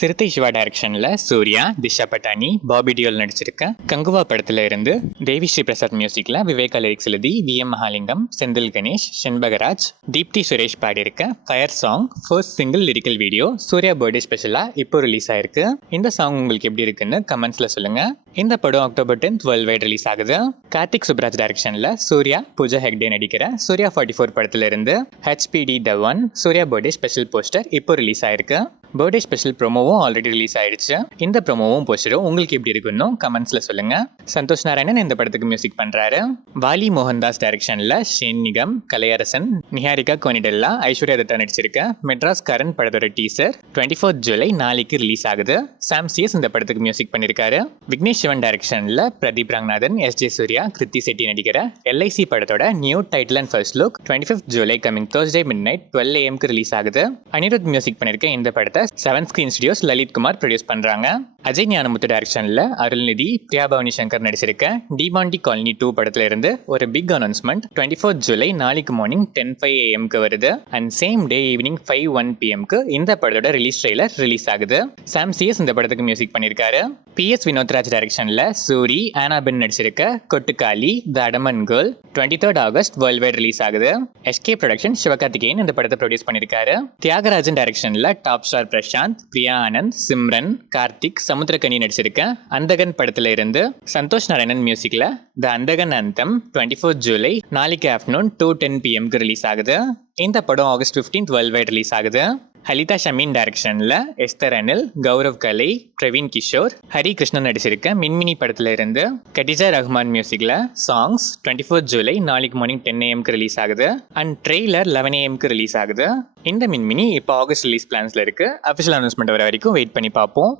சிறுத்தை சிவா டைரக்ஷன்ல சூர்யா, திஷா பட்டானி, பாபி டியோல் நடிச்சிருக்க கங்குவா படத்துல இருந்து தேவி ஸ்ரீ பிரசாத் மியூசிக்ல விவேகா லிரிக்ஸ் எழுதி வி.எம். மகாலிங்கம், செந்தில் கணேஷ், செண்பகராஜ், தீப்தி சுரேஷ் பாடியிருக்க fire song first single lyrical video Suriya birthday ஸ்பெஷலா இப்போ ரிலீஸ் ஆயிருக்கு. இந்த சாங் உங்களுக்கு எப்படி இருக்குன்னு கமெண்ட்ஸ்ல சொல்லுங்க. இந்த படம் அக்டோபர் 10 வேர்ல்ட் வைட் ரிலீஸ் ஆகுது. கார்த்திக் சுப்ராஜ் டைரக்ஷன்ல சூர்யா, பூஜா ஹெக்டே நடிக்கிற சூர்யா 44 படத்துல இருந்து HPD The One Suriya birthday special poster இப்போ ரிலீஸ் ஆயிருக்கு. பர்த்டே ஸ்பெஷல் ப்ரோமோவும் ஆல்ரெடி ரிலீஸ் ஆயிடுச்சு. இந்த ப்ரோமோவும் போஸ்டரும் உங்களுக்கு எப்படி இருக்குன்னு கமெண்ட்ஸ்ல சொல்லுங்க. சந்தோஷ் நாராயணன் இந்த படத்துக்கு மியூசிக் பண்றாரு. வாலி மோகன்தாஸ் டைரக்ஷன்ல ஷேன் நிகம், கலையரசன், நிஹாரிகா கோனிடெல்லா, ஐஸ்வர்யா தத்தா நடிச்சிருக்க மெட்ராஸ் கரண்ட் படத்தோட டீசர் 24 ஜூலை நாளைக்கு ரிலீஸ் ஆகுது. சாம் சிஎஸ் இந்த படத்துக்கு மியூசிக் பண்ணிருக்காரு. விக்னேஷ் சிவன் டைரக்ஷன்ல பிரதீப் ரங்கநாதன், S.J. சூர்யா, கிருத்தி செட்டி நடிக்கிற LIC படத்தோட new title and first look 25 July coming Thursday midnight 12 AM release ஆகுது. அனிருத் மியூசிக் பண்ணிருக்க இந்த படத்தை 7 screen studios Lalit Kumar produce பண்றாங்க. அஜய் ஞானமுத்து டைரக்ஷன்ல அருள்நிதி, பிரியா பவானி சங்கர் நடிச்சிருக்க டிமாண்டி காலனி 2 படத்துல இருந்து ஒரு பிக் அனௌன்ஸ்மெண்ட் 24 ஜூலை நாளைக்கு மார்னிங் 10:05 AM வருது. And same day evening 5:01 PM இந்த படத்தோட ரிலீஸ் ட்ரெய்லர் ரிலீஸ் ஆகுது. சாம் சிஎஸ் இந்த படத்துக்கு மியூசிக் பண்ணிருக்காரு. PS வினோத்ராஜ் டைரக்ஷன்ல சூரி, ஆனாபின் நடிச்சிருக்க Kottukkaali the adamant girl 23 August world wide release ஆகுது. SK ப்ரொடக்ஷன் சிவகார்த்திகேயன் இந்த படத்தை ப்ரொடியூஸ் பண்ணிருக்காரு. தியாகராஜன் டைரக்ஷன்ல டாப் ஸ்டார் பிரசாந்த், பிரியா ஆனந்த், சிம்ரன், கார்த்திக், சமுத்திரக்கனி நடிச்சிருக்க அந்தகன் படத்துல இருந்து சந்தோஷ் நாராயணன் மியூசிக்ல த அந்தகன் அந்தம் 24 ஜூலை நாளைக்கு ஆஃப்டர்நூன் 2:10 PM ரிலீஸ் ஆகுது. இந்த படம் ஆகஸ்ட் 15 வேர்ல்ட் வைட் ரிலீஸ் ஆகுது. ஹலிதா ஷமீன் டைரக்ஷன்ல எஸ்தர் அனில், கௌரவ் கலை, பிரவீன் கிஷோர், ஹரி கிருஷ்ணன் நடிச்சிருக்க மின்மினி படத்துல இருந்து கடிஜா ரஹ்மான் மியூசிக்ல சாங்ஸ் 24 ஜூலை நாளைக்கு மார்னிங் 10 AM ரிலீஸ் ஆகுது. அண்ட் ட்ரெய்லர் 11 AM ரிலீஸ் ஆகுது. இந்த மின்மினி இப்போ ஆகஸ்ட் ரிலீஸ் பிளான்ஸ்ல இருக்கு. அஃபிஷியல் அனௌன்ஸ்மெண்ட் வர வரைக்கும் வெயிட் பண்ணி பார்ப்போம்.